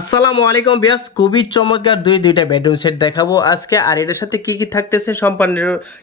আসসালামু আলাইকুম বিয়াস খুবই চমৎকার দুই দুইটা বেডরুম সেট দেখাবো। আজকে আর এটার সাথে কি কি থাকতেছে সম্পূর্ণ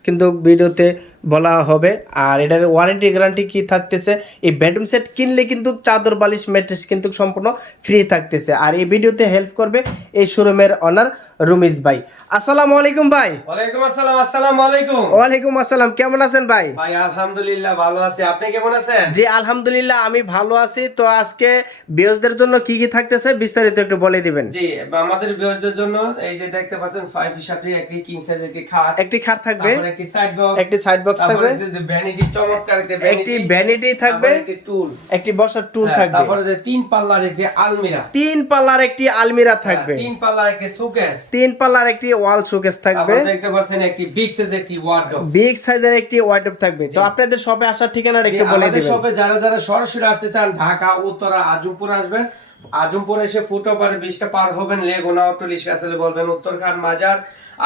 কিন্তু ভিডিওতে বলা হবে। আর এটার ওয়ারেন্টি গ্যারান্টি কি থাকতেছে? এই বেডরুম সেট কিনলে কিন্তু চাদর বালিশ ম্যাট্রেস কিন্তু সম্পূর্ণ ফ্রি থাকতেছে। আর এই ভিডিওতে হেল্প করবে এই শোরুমের অনার রুমিজ ভাই। আসসালামু আলাইকুম ভাই। ওয়ালাইকুম আসসালাম আসসালামু আলাইকুম। ওয়ালাইকুম আসসালাম কেমন আছেন ভাই? ভাই আলহামদুলিল্লাহ ভালো আছি। আপনি কেমন আছেন? জি আলহামদুলিল্লাহ আমি ভালো আছি। তো আজকে বিয়সদের জন্য কি কি থাকতেছে বিস্তারিত একটু বলে দিবেন। জি আমাদের ভিউয়ারদের জন্য এই যে দেখতে পাচ্ছেন ছয় ফিট সাথে একটি কিং সাইজ একটি খাট একটি খাট থাকবে। তারপর একটি সাইড বক্স একটি সাইড বক্স থাকবে। ভ্যানিটি চমৎকার একটি একটি ভ্যানিটি থাকবে। একটি টুল একটি বসার টুল থাকবে। তারপরে যে তিন পাল্লার একটি আলমিরা। তিন পাল্লার একটি আলমিরা থাকবে। তিন পাল্লার একটি শোকেস তিন পাল্লার একটি ওয়াল শোকেস থাকবে। তারপর দেখতে পাচ্ছেন একটি বিগ সাইজ একটি ওয়ার্ডরোব বিগ সাইজের একটি ওয়াইডপ থাকবে। তো আপনাদের শপে আসার ঠিকানাটা একটু বলে আমাদের দিবেন। শপে যারা যারা সরাসরি আসতে চান ঢাকা উত্তরা আজমপুর আসবেন আজমপুর এসে ফুটওভারে ব্রিজটা পার হবেন লেগুনা অটো লিশকাসলে বলবেন উত্তরখান মাজার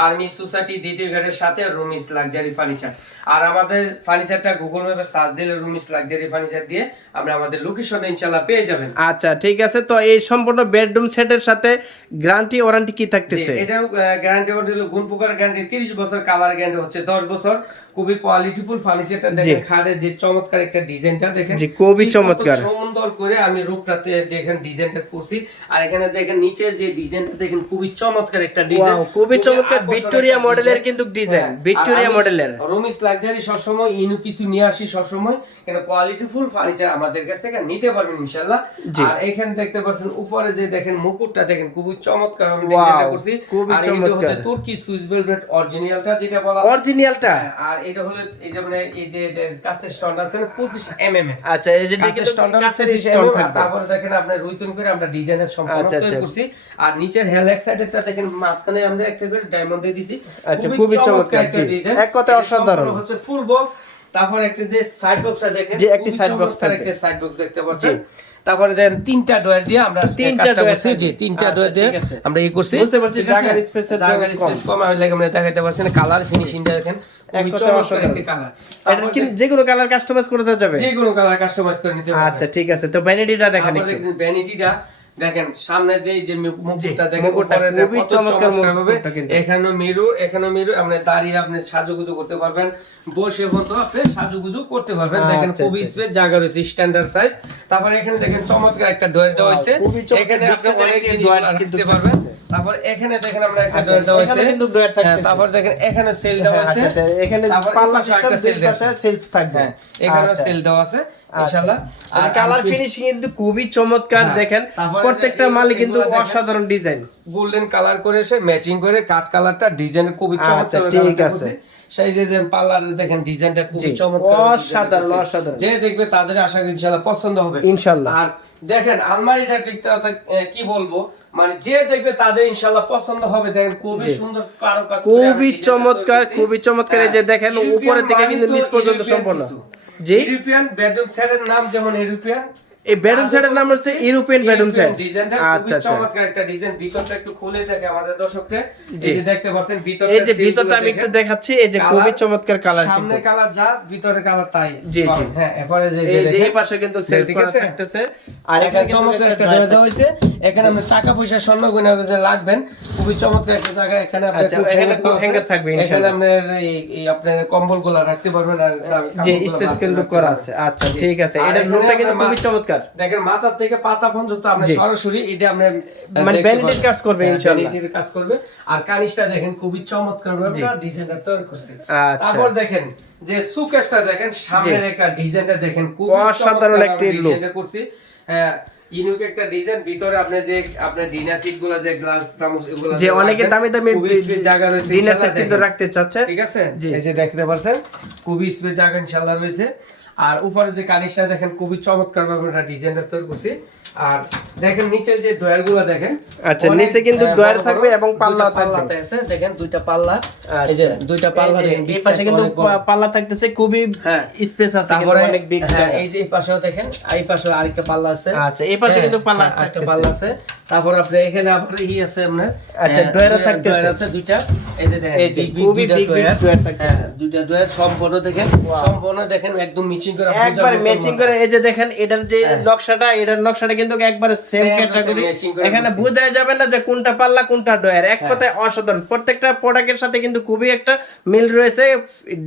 আর্মি সোসাইটি দ্বিতীয় গেটের সাথে রুমিস লাক্সারি ফার্নিচার আর আমাদের ফার্নিচারটা গুগল ম্যাপে সার্চ দিলে রুমিস লাক্সারি ফার্নিচার দিয়ে আপনি আমাদের লোকেশনে ইনশাআল্লাহ পেয়ে যাবেন। আচ্ছা ঠিক আছে তো এই সম্পূর্ণ বেডরুম সেটের সাথে গ্যারান্টি ওয়ারেন্টি কি থাকতেছে? এটাও গ্যারান্টি হলো গুণ প্রকার গ্যারান্টি 30 বছর কালার গ্যারান্টি হচ্ছে 10 বছর। খুবই কোয়ালিটিফুল ফার্নিচারটা দেখেন খাটে যে চমৎকার একটা ডিজাইনটা দেখেন। জি, খুবই চমৎকার। সুন্দর করে আমি রূপটাতে দেখেন ডিজাইনটা করছি। আর এখানে দেখেন নিচে যে ডিজাইনটা দেখেন খুবই চমৎকার একটা ডিজাইন খুবই চমৎকার ভিক্টোরিয়া মডেলের কিন্তু ডিজাইন ভিক্টোরিয়া মডেলের রুমিস লাক্সারি সবসময় ইনু কিছু নিয়ে আসি সবসময়। কিন্তু কোয়ালিটিফুল ফার্নিচার আমাদের কাছ থেকে নিতে পারবেন ইনশাআল্লাহ। আর এখানে দেখতে পাচ্ছেন উপরে যে দেখেন মুকুটটা দেখেন খুবই চমৎকার আমি ডিজাইনটা করছি। আর এটা হচ্ছে তুর্কি সুইস ভেলভেট অরিজিনালটা যেটা বলা অরিজিনালটা হ্যাঁ, আর এটা হলো এটা মানে এই যে কাছে স্টোন আছে না 25 এমএম আচ্ছা এই যে কাঁচের কিন্তু স্টোনটা কাঁচের 25 স্টোন mm, আর থাকবে। তারপরে দেখেন আমরা রুইতন করে আমরা ডিজাইনের সম্পূর্ণ আচ্ছা, তৈরি আচ্ছা। করছি। আর নিচের হেল এক সাইডেরটা দেখেন মাঝখানে আমরা একটা করে ডায়মন্ড দিয়ে দিছি। আচ্ছা, খুবই চমৎকার, ডিজাইন এক কথায় অসাধারণ। হচ্ছে ফুল বক্স তারপর একটা যে সাইড বক্সটা দেখেন জি, একটি box থাকবে। একটা সাইড বক্স দেখতে পাচ্ছেন। তারপরে দেন তিনটা ডয়ার দিয়ে আমরা তিনটা ডয়ার করছি। জি তিনটা আচ্ছা, ডয়ার দিয়ে আমরা এই করছি। বুঝতে পারছি, জায়গার জায়গার জন্য কম। কম। আমি লাগে আমরা দেখাইতে পারছি না কালার ফিনিশিংটা দেখেন। যে কোনো কালার কাস্টমাইজ করে দেওয়া যাবে। যে কোনো কালার কাস্টমাইজ করে নিতে আচ্ছা ঠিক আছে। তো ভ্যানিটিটা দেখেন ভ্যানিটিটা দেখেন সামনে যে যে মুকুটটা দেখেন খুবই চমৎকার ভাবে এখানে মিরু এখানে মিরু আপনি দাঁড়িয়ে আপনি সাজুগুজু করতে পারবেন। বসে বন্ধু আপনি সাজুগুজু করতে পারবেন। দেখেন আচ্ছা, খুবই আচ্ছা। স্পেস জায়গা রয়েছে স্ট্যান্ডার্ড সাইজ তারপরে এখানে দেখেন চমৎকার একটা ডোর দেওয়া হয়েছে। এখানে আপনি অনেক জিনিস রাখতে পারবেন। তারপর এখানে দেখেন আমরা একটা আচ্ছা, দেওয়া এখানে কিন্তু। হ্যাঁ, তারপর দেখেন এখানে সেল দেওয়া হ্যাঁ, আছে আচ্ছা আচ্ছা এখানে পাল্লা সিস্টেম সেল আছে। সেলফ থাকবে হ্যাঁ এখানে আচ্ছা। সেল দেওয়া আছে ইনশাআল্লাহ আর কালার ফিনিশিং কিন্তু খুবই চমৎকার হ্যাঁ, দেখেন প্রত্যেকটা মালে কিন্তু অসাধারণ ডিজাইন গোল্ডেন কালার করে এসে ম্যাচিং করে কাট কালারটা ডিজাইন খুবই আচ্ছা, চমৎকার ঠিক আছে। করছে। সেই যে পার্লার দেখেন ডিজাইনটা খুবই চমৎকার অসাধারণ, অসাধারণ। যে দেখবে তাদের আশা করি ইনশাআল্লাহ পছন্দ হবে। ইনশাল্লাহ আর দেখেন আলমারিটা ঠিক কি বলব? মানে যে দেখবে তাদের ইনশাআল্লাহ পছন্দ হবে। দেখেন খুবই সুন্দর কারও কাজ খুবই চমৎকার খুবই চমৎকার এই যে দেখেন উপরে থেকে কিন্তু নিচ পর্যন্ত সম্পূর্ণ। জি। ইউরোপিয়ান বেডরুম সেটের নাম যেমন ইউরোপিয়ান এই বেডরুম সেটের নাম হচ্ছে ইউরোপিয়ান বেডরুম সেট ডিজাইনটা আচ্ছা আচ্ছা। চমৎকার একটা ডিজাইন ভিতরটা একটু খুলে থাকে আমাদের দর্শককে। এই যে দেখতে পাচ্ছেন ভিতরটা এই যে ভিতরটা আমি একটু দেখাচ্ছি এই যে খুবই চমৎকার কালার কিন্তু। সামনে কালার যা ভিতরে কালার তাই। জি, জি। হ্যাঁ এরপরে যে এই যে এই পাশে কিন্তু ঠিক করা? থাকতেছে। আর এখানে এখানে চমৎকার একটা ডোর দেওয়া হয়েছে। এখানে আপনি টাকা পয়সা স্বর্ণ গয়না যে লাগবেন খুবই চমৎকার একটা জায়গা। এখানে আপনি আচ্ছা, এখানে আছে। hanger থাকবে এখানে ইনশাআল্লাহ। আপনার এই- এই আপনার কম্বলগুলা রাখতে পারবেন আর যে স্পেস কিন্তু করা আছে। আচ্ছা ঠিক আছে। এটা এখানে রূপটা কিন্তু খুবই মা- চমৎকার দেখেন থেকে পাতা পর্যন্ত আপনি জি। সরাসরি এটা আপনি মানে দেখতে কাজ করবে হ্যাঁ, ইনশাআল্লাহ। vanity-র কাজ করবে। আর দেখেন খুবই চমৎকার ভাবে ডিজাইনটা তৈরি করছে। আচ্ছা। তারপর দেখেন যে সুকেশটা দেখেন সামনের একটা ডিজাইনটা দেখেন খুব অসাধারণ একটি। করছি। হ্যাঁ ইউনিক একটা ডিজাইন ভিতরে আপনি যে ডিনার সিটগুলো যে গ্লাস চামচ এগুলো যে অনেকে দামি দামি জায়গা রয়েছে ডিনার সেট কিন্তু রাখতে চাচ্ছে। ঠিক আছে? এই যে দেখতে পারছেন খুবই স্পেস জায়গা ইনশাআল্লাহ রয়েছে। আর উপরে যে কানিসটা দেখেন খুবই চমৎকার ভাবে একটা ডিজাইনটা তৈরি করছি। আর দেখেন নিচে যে ডয়ারগুলো দেখেন আচ্ছা, নিচে কিন্তু ডয়ার থাকবে এবং পাল্লাও থাকবে। আছে দেখেন দুইটা পাল্লা। এই যে আচ্ছা। দুইটা পাল্লা এই পাশে কিন্তু পাল্লা থাকতেছে খুবই হ্যাঁ। স্পেস আছে কিন্তু অনেক বিগ হ্যাঁ, এই যে এই পাশেও দেখেন এই পাশে আরেকটা পাল্লা আছে। আচ্ছা এই পাশে হ্যাঁ, কিন্তু পাল্লা হ্যাঁ, আরেকটা পাল্লা আছে। তারপর আপনি এখানে আবার ই আছে আপনার আচ্ছা, ডয়ার- থাকতেছে। ডয়ার আছে দুইটা এই যে দেখেন এই যে, খুবই big ডয়ার। থাকতেছে। হ্যাঁ, দুইটা ডয়ার সম্পূর্ণ দেখেন সম্পূর্ণ দেখেন একদম মিচিং করে একবার ম্যাচিং করে এই যে দেখেন এটার যে হ্যাঁ। নকশাটা এটার নকশাটা কিন্তু একবার সেম ক্যাটাগরি এখানে। বোঝাই যাবে না যে কোনটা পাল্লা কোনটা ডয়ার এক হ্যাঁ। কথায় অসাধারণ প্রত্যেকটা প্রোডাক্টের সাথে কিন্তু খুবই একটা মিল রয়েছে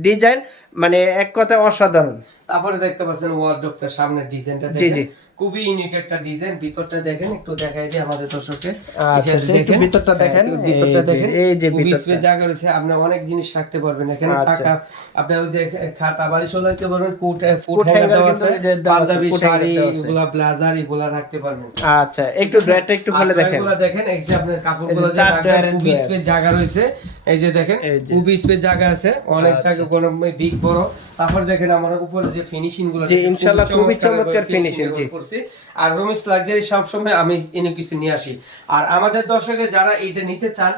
ডিজাইন মানে এক কথায় অসাধারণ তারপরে দেখতে পাচ্ছেন ওয়ার্ডরোবটার সামনের ডিজাইনটা দেখেন। খুবই ইউনিক একটা ডিজাইন ভিতরটা দেখেন একটু দেখাই দিই আমাদের দর্শককে আচ্ছা, আচ্ছা, দেখেন। ভিতরটা হ্যাঁ, দেখেন। ভিতরটা দেখেন এই যে ভিতরটা। জায়গা রয়েছে আপনি অনেক জিনিস রাখতে পারবেন এখানে আচ্ছা। টাকা আপনি ওই যে খাতা বালিশও রাখতে পারবেন কোট কোট হ্যাঙ্গার আছে যে পাঞ্জাবি শাড়ি। এগুলা ব্লেজার এগুলা রাখতে পারবেন আচ্ছা একটু ডয়ারটা একটু খুলে দেখেন এগুলা দেখেন এই যে আপনার কাপড়গুলো যে। স্পেস জায়গা রয়েছে এই যে দেখেন খুবই স্পেস জায়গা আছে অনেক আচ্ছা। জায়গা কোনো বিগ বড়। তারপর দেখেন আমার উপরে যে ফিনিশিংগুলো দেখেন, ইনশাআল্লাহ খুবই চমৎকার finishing, জি। করছি। আর রুমিস লাক্সারি সব সময় আমি এনে কিছু নিয়ে আসি। আর আমাদের দর্শকে যারা এটা নিতে চান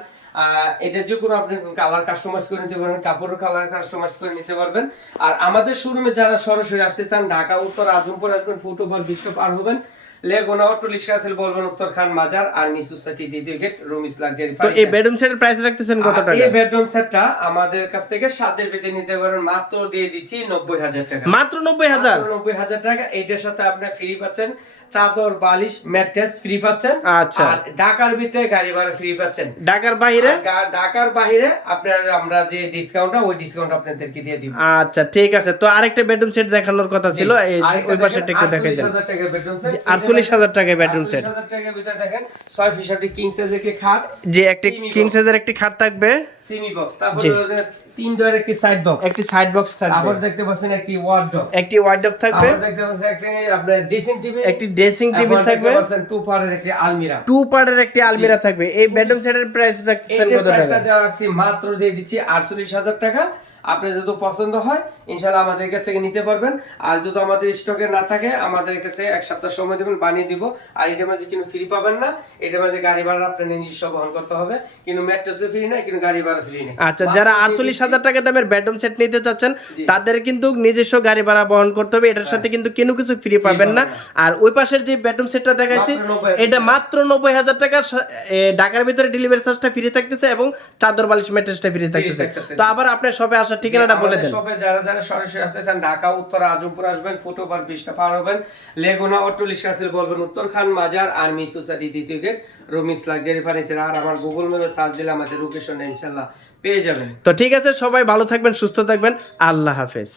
এটা যে কোনো আপনি কালার কাস্টমাইজ করে নিতে পারবেন কাপড়ের কালার কাস্টমাইজ করে নিতে পারবেন। আর আমাদের শোরুমে যারা সরাসরি আসতে চান ঢাকা উত্তর আজমপুর আসবেন ফুটওভার বিশ্ব পার হবেন। লেগুনা অট্টলিশ কাসেল বলবেন উত্তর খান মাজার আর নিচু সাইটি দ্বিতীয় গেট রুমিস লাক্সারি তো এই বেডরুম সেটের প্রাইস রাখতেছেন কত টাকা? এই বেডরুম সেটটা আমাদের কাছ থেকে সাতের পেতে নিতে পারেন। মাত্র দিয়ে দিচ্ছি নব্বই হাজার টাকা। মাত্র নব্বই হাজার? নব্বই হাজার টাকা। এইটার সাথে আপনি ফ্রি পাচ্ছেন চাদর বালিশ ম্যাট্রেস ফ্রি পাচ্ছেন। আচ্ছা। আর ঢাকার ভিতরে গাড়ি ভাড়া ফ্রি পাচ্ছেন। ঢাকার বাইরে? ঢাকার বাইরে আপনার আমরা যে ডিসকাউন্টটা ওই ডিসকাউন্ট আপনাদেরকে দিয়ে দিব। আচ্ছা ঠিক আছে। তো আরেকটা বেডরুম সেট দেখানোর কথা ছিল। এই আরেকটা ওই পাশে দেখেন, একটু দেখাই 48,000 দেন টাকার bedroom আটচল্লিশ হাজার টাকায় বেডরুম সেট 48,000 টাকার ভিতরে দেখেন ছয় কিং সাইজের একটি খাট যে একটি। কিং সাইজের একটি খাট থাকবে। সেমি বক্স তারপর। তিন ডোর একটি সাইড বক্স একটি সাইড বক্স থাকবে। তারপর দেখতে পাচ্ছেন একটি ওয়ার্ডরোব একটি ওয়াইডপ থাকবে। তারপর দেখতে পাচ্ছেন একটি আপনার ড্রেসিং একটি ড্রেসিং টেবিল থাকবে। টু পারের একটি আলমিরা টু একটি আলমিরা থাকবে। এই বেডরুম সেটের প্রাইস রাখছেন কত প্রাইসটা দেওয়া রাখছি মাত্র দিয়ে দিচ্ছি আটচল্লিশ হাজার টাকা। আপনার যদি পছন্দ হয় ইনশাল্লাহ আমাদের কাছ থেকে নিতে পারবেন। আর যদি আমাদের স্টকে না থাকে আমাদের কাছে এক সপ্তাহ সময় দেবেন বানিয়ে দিব। আর এটার মাঝে কিন্তু ফ্রি পাবেন না। এটার মাঝে গাড়ি ভাড়া আপনার নিজস্ব বহন করতে হবে। কিন্তু মেট্রোসে ফ্রি নাই কিন্তু গাড়ি ভাড়া ফ্রি নেই। আচ্ছা যারা আটচল্লিশ হাজার টাকা দামের বেডরুম সেট নিতে চাচ্ছেন তাদের কিন্তু নিজস্ব গাড়ি ভাড়া বহন করতে হবে। এটার সাথে কিন্তু কোনো কিছু ফ্রি পাবেন না। আর ওই পাশের যে বেডরুম সেটটা 90,000 এটা মাত্র নব্বই হাজার টাকার ঢাকার ভিতরে ডেলিভারি চার্জটা ফ্রি থাকতেছে এবং চাদর বালিশ ম্যাট্রেসটা ফ্রি থাকতেছে। তো আবার আপনার সবে আসার ঠিকানাটা বলে দেন। সবে যারা যারা সরাসরি আসতে চান ঢাকা উত্তর আজমপুর আসবেন ফুটওভার বিশটা পার হবেন লেগুনা অটো কাসিল বলবেন উত্তর খান মাজার আর মি সোসাইটি দ্বিতীয় গেট রুমিস লাক্সারি ফার্নিচার আর আমার গুগল ম্যাপে সার্চ দিলে আমাদের লোকেশন ইনশাল্লাহ পেয়ে যাবেন। তো ঠিক আছে সবাই ভালো থাকবেন সুস্থ থাকবেন আল্লাহ হাফেজ।